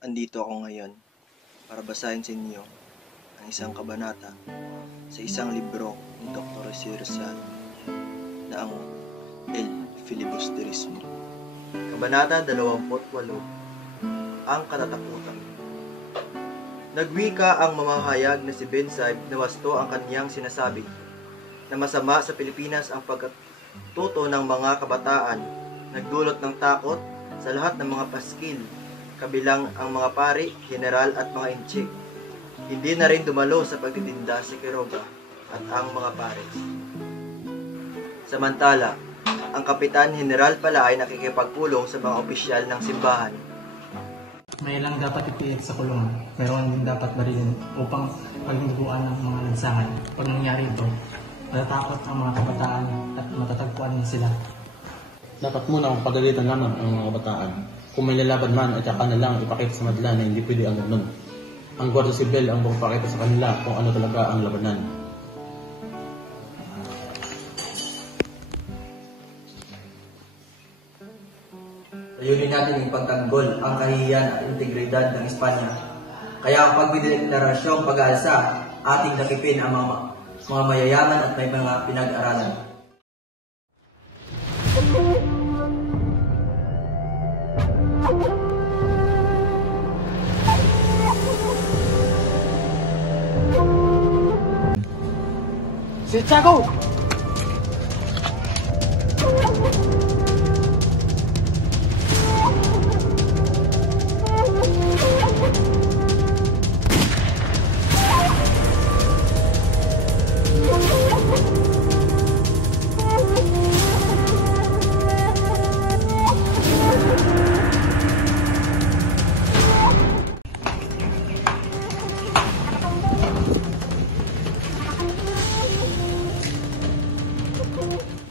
Andito ako ngayon para basahin sa inyo ang isang kabanata sa isang libro ni Dr. Jose Rizal na ang El Filibusterismo. Kabanata 28, ang katatakutan. Nagwika ang mamahayag na si Ben Saib na wasto ang kaniyang sinasabi na masama sa Pilipinas ang pagkatuto ng mga kabataan, nagdulot ng takot sa lahat ng mga paskil, kabilang ang mga pari, general at mga inchik. Hindi na rin dumalo sa pagtitinda si Quiroga at ang mga pares. Samantala, ang kapitan general pala ay nakikipagpulong sa mga opisyal ng simbahan. May lang dapat ipiit sa kulungan, mayroon din dapat barilin upang paghiniguan ng mga lansahan. Pag nangyari ito, matatakot ang mga kabataan at matatagpuan din sila. Dapat muna pagalitan lamang ang mga kabataan. Kung may lalaban man, ay saka na lang ipakita sa madla na hindi pwede ang ganun. Ang Guardia Civil ang magpapakita sa kanila kung ano talaga ang labanan. Layunin natin ipagtanggol ang kahihiyan at integridad ng Espanya. Kaya kapag may deklarasyong pag-aalsa, ating dakipin ang mga mayayaman at may mga pinag-aralan. Santiago!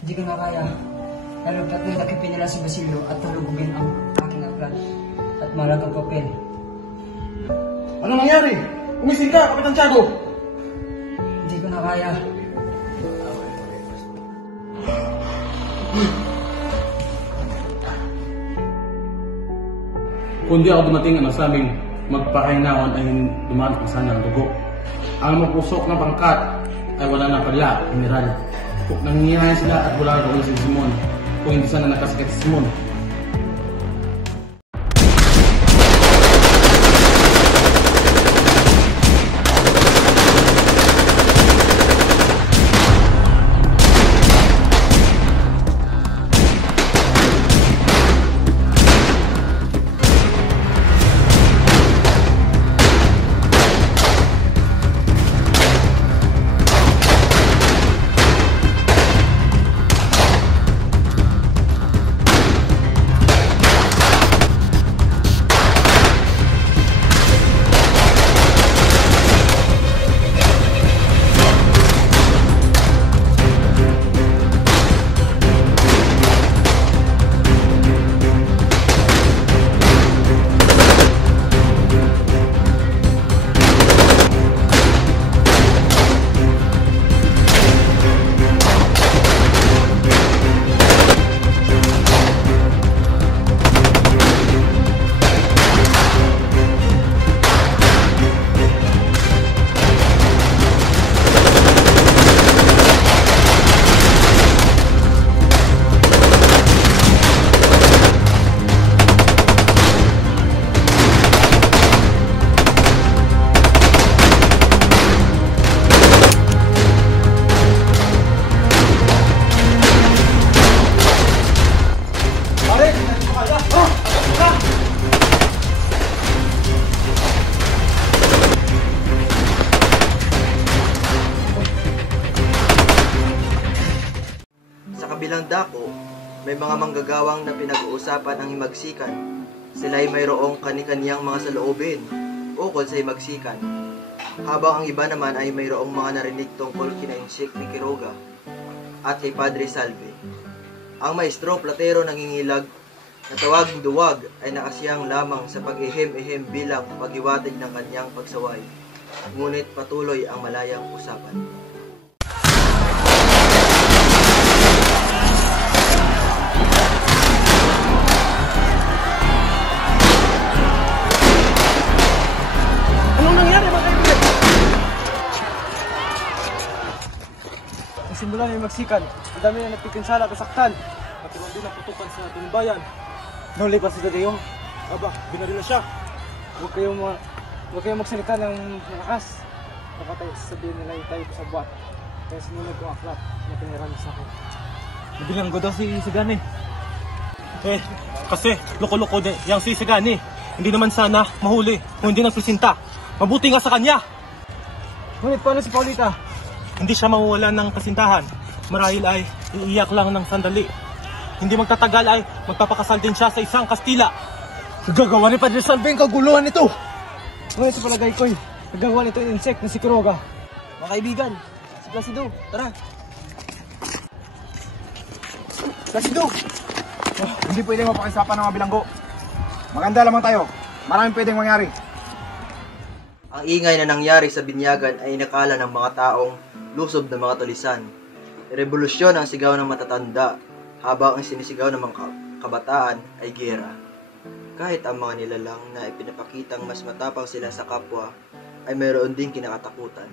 Hindi ko na kaya. Lalo pat nang nakipin nila si Basilio at talugugin ang aking aklat at malagang papel. Ano nangyari? Umising ka, Kapitan Tiago! Hindi ko na kaya. Kung di ako dumating, ang nasabing magpakainawan ay dumaan kung sana ang dugo. Ang magpusok ng pangkat ay wala na pala, General. Kung nangyayari sila at wala na si Simon, kung hindi sana nakasakit si Simon. Kabilang dako, may mga manggagawang na pinag-uusapan ang himagsikan. Sila ay mayroong kani-kaniyang mga saloobin ukol sa himagsikan. Habang ang iba naman ay mayroong mga narinig tungkol kina Inchik ni Quiroga at kay Padre Salve. Ang maestro platero nangingilag na tawaging duwag ay nakasiyang lamang sa pag-ihim-ihim bilang paghiwatig ng kanyang pagsaway. Ngunit patuloy ang malayang usapan. mula na yung magsikan. Ang dami na nagpipinsala at nasaktan. Patuloy din ang putukan sa ating bayan. Nahuli pa si Tadeo. Aba, binaril na siya. Huwag kayong magsalita ng malakas. Baka tayo sasabihin nila yung tayo sa buwan. Kaya sinunod ko aklat na pinirami sa akin. Nabilanggo daw si Sagani. Kasi loko-loko din yung si Sagani. Hindi naman sana mahuli kung hindi nagpresinta. Mabuti nga sa kanya. Ngunit paano si Paulita? Hindi siya mawawala ng kasintahan. Marahil ay iiyak lang ng sandali. Hindi magtatagal ay magpapakasal din siya sa isang Kastila. Gagawa ni Padre Salve ang kaguluhan nito. Ngunit sa palagay ko'y nagawa nito yung insect na si Quiroga. Mga kaibigan, si Placido, tara. Placido! Hindi pwedeng mapakisapan ng mga bilanggo. Maganda lamang tayo. Maraming pwedeng mangyari. Ang ingay na nangyari sa binyagan ay nakala ng mga taong lusob na mga tulisan. Revolusyon ang sigaw ng matatanda, habang ang sinisigaw ng mga kabataan ay giyera. Kahit ang mga nilalang na ipinapakitang mas matapang sila sa kapwa, ay mayroon ding kinakatakutan.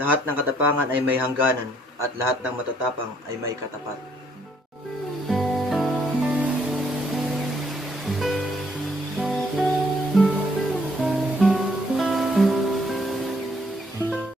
Lahat ng katapangan ay may hangganan, at lahat ng matatapang ay may katapat.